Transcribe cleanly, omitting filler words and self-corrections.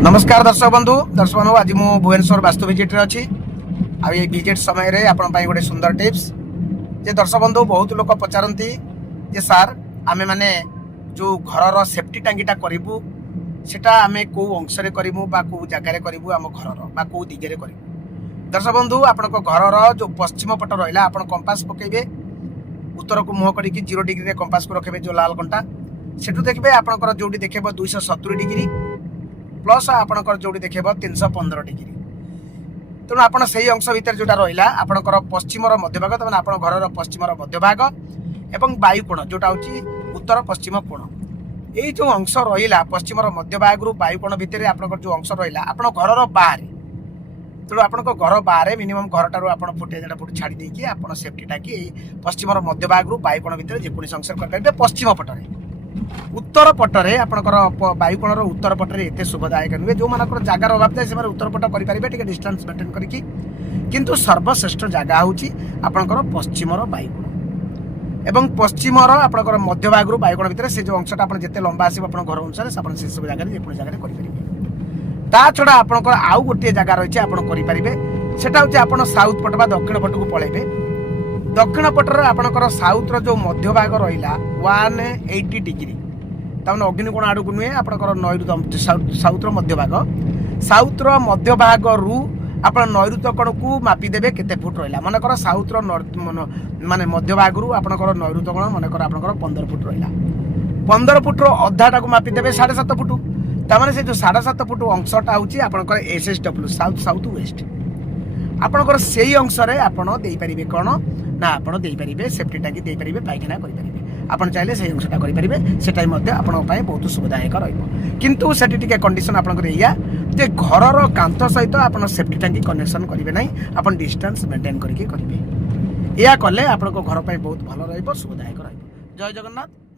नमस्कार दर्शक बंधु आज मु भुवनेश्वर वास्तु विजिट रे अच्छी आ विजिट समय रे आपण पाई गोटे सुंदर टिप्स जे दर्शक बंधु बहुत लोग पचारती जे सार आमे माने जो घर सेफ्टी टांगीटा करूँ सेटा आमे को अंश रे करूँ बा को जगार करूँ आम घर बा को दिगरे करूँ। दर्शक बंधु आपण घर जो पश्चिम पट रहा आप कंपास पकेबे उत्तर को मुह करके 0 डिग्री कंपास को रखेबे जो लाल कंटा सेठू देखबे आपनकर जोडी देखेबो 270 डिग्री प्लस आपनकर जोडी देखेबो 315 डिग्री। तेणु आपण सही अंश भितर जोटा रहिला आपनकर पश्चिमर मध्यभाग तमाने आपण घरर पश्चिमर मध्यभाग एवं वायु कोण जोटा होची उत्तर पश्चिम कोण एई जो अंश रहिला पश्चिमर मध्यभाग रु वायु कोण भितर आपनकर जो अंश रहिला आपण घरर बाहर तेणु आपण घर बाहर मिनिमम घरटारू आप फुटे 1.5 फुट छाड़ी देकी आप सेफ्टी टाकी पश्चिमर मध्यभाग रु वायु कोण भितर जेकोसी अंश कर पश्चिम पटरे उत्तर पटरे आपणकर वायुकोणर उत्तर पटरे एते शुभदायक नुहे जो मानकर जगार अभाव थाए से उत्तर पट करेंगे डिस्टेंस मेंटेन करके किंतु सर्वश्रेष्ठ जगह हूँ आपणकर पश्चिमर वायुकोण एवं पश्चिमर आपणकर मध्यभाग वायुकोण भितर से जो अंशटा आप जिते लंबा आसो आप घर अनुसार से सब जगह जेको जगह करेंगे। ता छड़ा आपणकर आउ गोटे जगह रही है सेटा हूँ आप साउथ पट बा दक्षिण पट को पलैबे। दक्षिण पटर आपणकर साउथ जो मध्यभाग रहा 180 डिग्री तमाने अग्निकोण आड़ को नुहे आपणकर नैऋत्य साउथ मध्यभाग रु आप नैऋत्य कोण को मापिदेवे केते फुट रहा मनकर साउथ माने मध्यभाग रु आपणकर नैऋत्य कोण मनकर आपणकर 15 फुट रहा 15 फुट अधाटा को मापिदेवे 7.5 फुट तमाने से जो 7.5 फुट अंशटा हूँ आपणकर SSW साउथ साउथ वेस्ट आपणकर से अंश आपण दे पारिबे कोन ना आपण दे पारिबे सेफ्टी टांकी दे पारिबे पाइखाना करि पारिबे आपण चाहिले से अंशटा करि पारिबे सेटाई मध्ये आपण पाए बहुत सुविधायक रहइबो। किंतु सेठी टिके कंडीशन आपनकर एया जे घरर कांथ सहित आपण सेफ्टी टांकी कनेक्शन करिवे नै आपण डिस्टेंस मेंटेन करके करिवे एया कले आपण घर पाए बहुत भलो रहइबो सुविधायक रहइबो। जय जगन्नाथ।